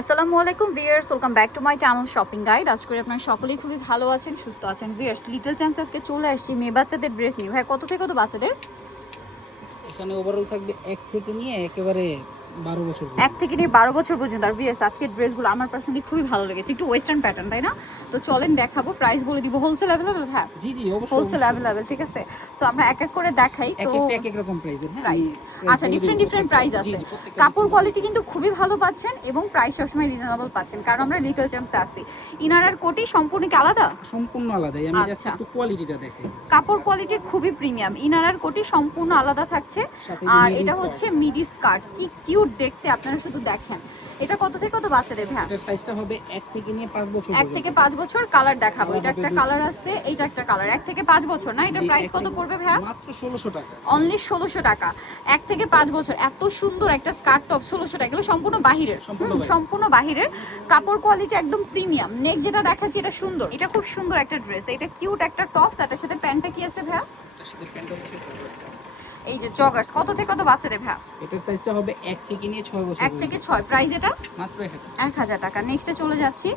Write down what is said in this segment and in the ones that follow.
আসসালামু আলাইকুম viewers, welcome back to my channel shopping guide. আশা করি আপনারা সকলেই খুবই ভালো আছেন, সুস্থ আছেন। ভিউয়ার্স, লিটল চ্যাম্পস আজকে চলে আসছি মেয়ে বাচ্চাদের ড্রেস নিয়ে। ভাই কত থেকে কত বাচ্চাদের? এখানে ওভারঅল থাকবে 1 থেকে নিয়ে একেবারে 12 বছর এক পর্যন্ত। থেকে নিয়ে 12 বছর পর্যন্ত। আর ভিউয়ার্স, আজকের ড্রেসগুলো আমার পার্সোনালি খুবই ভালো লেগেছে, একটু ওয়েস্টার্ন প্যাটার্ন, তাই না? তো চলেন দেখাবো, প্রাইস বলে দিব। Wholesale available? হ্যাঁ, জি জি অবশ্যই হোলসেল অবশ্যই। অ্যাভেলেবল, ঠিক আছে। সো আমরা এক এক করে দেখাই। এক তো একটা এক এক রকম প্রাইসের, হ্যাঁ আমি প্রাইস, প্রাইস আচ্ছা, বলে দিব ডিফারেন্ট প্রত্যেকটা। প্রাইস জি আছে। জি প্রত্যেকটা কাপড় different কোয়ালিটি different। কিন্তু খুবই ভালো পাচ্ছেন এবং প্রাইস সবসময় রিজনেবল পাচ্ছেন, কারণ আমরা লিটল চ্যাম্পসে আছি। ইনার আর কোটি সম্পূর্ণ কি আলাদা? সম্পূর্ণ আলাদাই, আমি জাস্ট আচ্ছা, একটু কোয়ালিটিটা দেখাই। কাপড় কোয়ালিটি খুবই প্রিমিয়াম, ইনার আর কোটি সম্পূর্ণ আলাদা থাকছে। সাথে আর মিডি এটা স্কার্ট। হচ্ছে মিডি স্কার্ট, কি কিউট দেখতে, আপনারা শুধু দেখেন। এটা কত থেকে কত বাচ্চাদের? হ্যাঁ, এটার সাইজটা হবে 1 থেকে নিয়ে 5 বছর 1 থেকে 5 বছর। কালার দেখাবো, এটা একটা কালার আছে, এইটা একটা কালার। 1 থেকে 5 বছর না? এটা প্রাইস কত পড়বে ভাইয়া? মাত্র 1600 টাকা। অনলি 1600 টাকা। 1 থেকে 5 বছর, এত সুন্দর একটা স্কার্ট টপ 1600 টাকা। এগুলো সম্পূর্ণ বাহিরের, সম্পূর্ণ বাহিরের। কাপড় কোয়ালিটি একদম প্রিমিয়াম। নেক্সট যেটা দেখাচ্ছি, এটা সুন্দর, এটা খুব সুন্দর একটা ড্রেস। এটা কিউট একটা টপস, এটার সাথে প্যান্টটা কি আছে ভাইয়া? এটার সাথে প্যান্ট হচ্ছে এই যে জগার্স। কত থেকে কত বাচ্চাদের ভাইয়া? এটার সাইজটা হবে 1 থেকে নিয়ে 6 বছর 1 থেকে 6। প্রাইস এটা মাত্র 1000। 1000 টাকা। নেক্সটে চলে যাচ্ছি,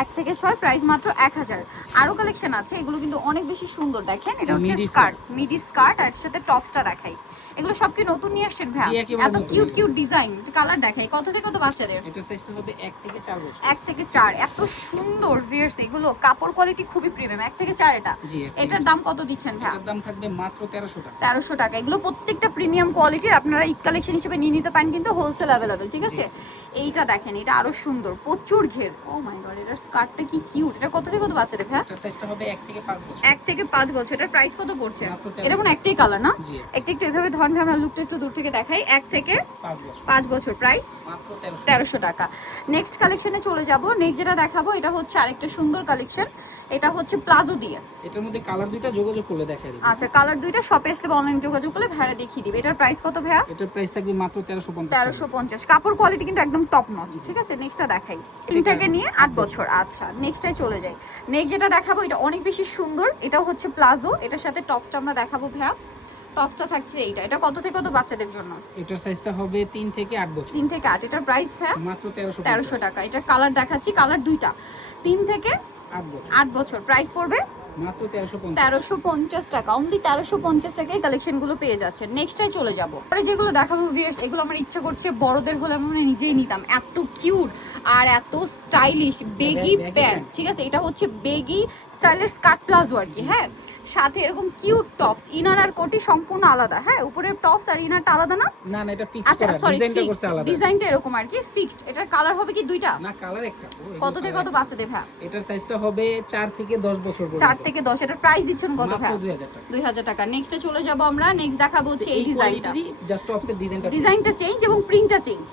1 থেকে 6, প্রাইস মাত্র 1000। আরো কালেকশন আছে, এগুলো কিন্তু অনেক বেশি সুন্দর। দেখেন, এটা হচ্ছে Midi স্কার্ট, মিডি স্কার্ট, আর এর সাথে টপসটা দেখাই। এগুলো সব কি নতুন নিয়ে আসছেন ভাইয়া? জি, একেবারে এত নতুন। কিউট কিউট ডিজাইন, কালার দেখাই। কত থেকে কত বাচ্চাদের? এটার সাইজটা হবে 1 থেকে 4 বছর। 1 থেকে 4। এত সুন্দর ভিউয়ার্স, এগুলো কাপড় কোয়ালিটি খুবই প্রিমিয়াম। 1 থেকে 4 এটা। জি, 1 থেকে এটার 4 দাম কত দিচ্ছেন ভাইয়া? এটার দাম থাকবে মাত্র 1300 টাকা। 1300 টাকা। এগুলো প্রত্যেকটা প্রিমিয়াম কোয়ালিটির, আপনারা ঈদ কালেকশন হিসেবে নিয়ে নিতে পারেন, কিন্তু হোলসেল অ্যাভেলেবেল, ঠিক আছে। এইটা দেখেন, এটা আরো সুন্দর, প্রচুর ঘের। ও মাই গড, এটার স্কার্টটা কি কিউট। এটা কত থেকে কত বাচ্চাদের ভাইয়া? এটার সাইজটা হবে 1 থেকে 5 বছর। 1 থেকে 5 বছর। এটার প্রাইস কত পড়ছে? মাত্র 1300 এটা কোনো একটাই কালার না? জি। একটা একটু এভাবে ধরন, আমরা লুকটা একটু দূর থেকে দেখাই। 1 থেকে 5 বছর 5 বছর, প্রাইস মাত্র 1300। 1300 টাকা। নেক্সট কালেকশনে চলে যাব। নেক্সট যেটা দেখাবো, এটা হচ্ছে আরেকটা সুন্দর কালেকশন। এটা হচ্ছে প্লাজো দিয়ে। এটার মধ্যে কালার দুইটা যোগাযোগ করলে দেখাই দিই। আচ্ছা, কালার দুইটা শপে আসলে বা অনলাইন যোগাযোগ করলে ভাইরা দেখিয়ে দিবে। এটার প্রাইস কত ভাইয়া? এটার প্রাইস থাকবে মাত্র 1350 টাকা। 1350। কাপড় কোয়ালিটি কিন্তু একদম টপ নচ, ঠিক আছে। নেক্সটটা দেখাই, 3 থেকে নিয়ে 8 বছর। আচ্ছা, নেক্সটে চলে যাই। নেক্সট যেটা দেখাবো, এটা অনেক বেশি সুন্দর। এটাও হচ্ছে প্লাজো, এটার সাথে টপসটা আমরা দেখাবো ভাইয়া। টপসটা থাকছে এইটা। এটা কত থেকে কত বাচ্চাদের জন্য? এটার সাইজটা হবে 3 থেকে 8 বছর 3 থেকে 8। এটার প্রাইস ভাইয়া মাত্র 1300 1300 টাকা। এটার কালার দেখাচ্ছি, কালার দুইটা। 3 থেকে 8 বছর 8 বছর, প্রাইস পড়বে মাত্র 1350। 1350 টাকা। অনলি 1350 টাকায় কালেকশন গুলো পেয়ে যাচ্ছেন। নেক্সটটাই চলে যাব। পরে যেগুলো দেখাবো ভিউয়ার্স, এগুলো আমার ইচ্ছা করছে বড়দের হলে আমি নিজেই নিতাম। এত কিউট আর এত স্টাইলিশ বেগি প্যান্ট, ঠিক আছে। এটা হচ্ছে বেগি স্টাইলের স্কার্ট প্লাজো আর কি, হ্যাঁ। সাথে এরকম কিউট টপস, ইনার আর কোটি সম্পূর্ণ আলাদা, হ্যাঁ। উপরের টপস আর ইনারটা আলাদা না? না না, এটা ফিক্স আচ্ছা করা, সরি, ডিজাইনটা ফিক্স। করতে আলাদা। ডিজাইনটা এরকম আর কি, ফিক্সড। এটার কালার হবে কি দুইটা? না, কালার একটা। কত থেকে কত বাচ্চাদের ভাই? এটার সাইজটা হবে 4 থেকে 10 বছর পর্যন্ত। 4 থেকে 10। এটার প্রাইস দিচ্ছেন কত ভাই? মাত্র 2000 টাকা। 2000 টাকা। নেক্সটে চলে যাব আমরা। নেক্সট দেখাবো হচ্ছে এই ডিজাইনটা। জাস্ট অফসেট ডিজাইনটা। ডিজাইনটা চেঞ্জ এবং প্রিন্টটা চেঞ্জ।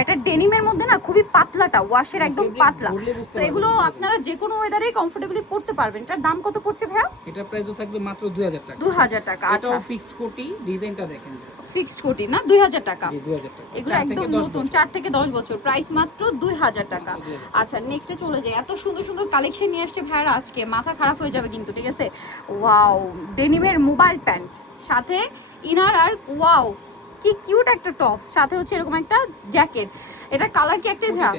এটা ডেনিমের মধ্যে না, খুবই পাতলাটা, ওয়াশের একদম পাতলা। তো এগুলো আপনারা যে কোনো ওয়েদারে কমফোর্টেবলি পড়তে পারবেন। এটার দাম কত পড়ছে ভাইয়া? এটার প্রাইসও থাকবে মাত্র 2000 টাকা। 2000 টাকা। আচ্ছা, এটাও ফিক্সড কোটি, ডিজাইনটা দেখেন জাস্ট। ফিক্সড কোটি না? 2000 টাকা। জি 2000 টাকা। এগুলো একদম নতুন, 4 থেকে 10 বছর, প্রাইস মাত্র 2000 টাকা। আচ্ছা, নেক্সটে চলে যাই। এত সুন্দর সুন্দর কালেকশন নিয়ে আসছে ভাইরা আজকে, মাথা খারাপ হয়ে যাবে কিন্তু, ঠিক আছে। ওয়াও, ডেনিমের মোবাইল প্যান্ট, সাথে ইনার আর ওয়াও কি কিউট একটা টপ, সাথে হচ্ছে এরকম একটা জ্যাকেট। এটা কালার কি একটাই ভাইয়া?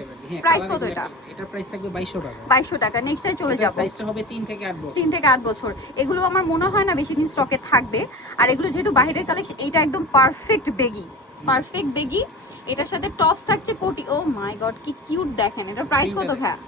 প্রাইস কত এটা? এটার প্রাইস থাকবে 2200 টাকা। 2200 টাকা। নেক্সটে চলে যাব। সাইজটা হবে 3 থেকে 8 বছর। 3 থেকে 8 বছর। এগুলো আমার মনে হয় না বেশি দিন স্টকে থাকবে। আর এগুলো যেহেতু বাইরের কালেকশন, এটা একদম পারফেক্ট বেগি, পারফেক্ট বেগি। এটার সাথে টপস থাকছে কোটি। ও মাই গড, কি কিউট দেখেন। এটার প্রাইস কত ভাইয়া?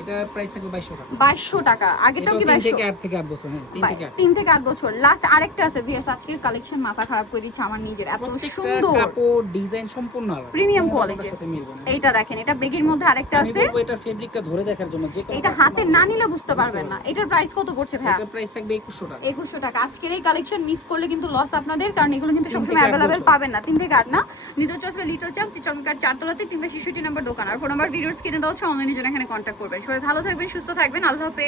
এটা প্রাইস থাকবে 2200 টাকা। 2200 টাকা। আগেটাও কি 3 2200? থেকে 8 থেকে 8 বছর, হ্যাঁ 3 থেকে 8। 3 থেকে 8 বছর। লাস্ট আরেকটা আছে ভিউয়ার্স, আজকের কালেকশন মাথা খারাপ করে দিচ্ছে আমার নিজের, এত সুন্দর কাপড় ডিজাইন সম্পূর্ণ আলাদা, প্রিমিয়াম কোয়ালিটির। সাথে মিলবে না। এইটা দেখেন, এটা বেগির মধ্যে আরেকটা আমি আছে। বলবো এটা ফেব্রিকটা ধরে দেখার জন্য, যে কোনো এটা হাতে না নিলে বুঝতে পারবেন না। এটার প্রাইস কত পড়ছে ভাইয়া? এটার প্রাইস থাকবে 2100 টাকা। 2100 টাকা। আজকের এই কালেকশন মিস করলে কিন্তু লস আপনাদের, কারণ এগুলো কিন্তু 3 সবসময় থেকে 8 অ্যাভেলেবেল বছর। পাবেন না। 3 থেকে 8 না? নিতে চলবে লিটল চ্যাম্পস, চমৎকার 4 তলাতে 3/63 নম্বর দোকান। আর ফোন নাম্বার ভিডিওস কিনে দেওয়া হচ্ছে, অনলাইনে জন্য এখানে কন্ট্যাক্ট করবেন। সবাই ভালো থাকবেন, সুস্থ থাকবেন, আল্লাহ হাফেজ।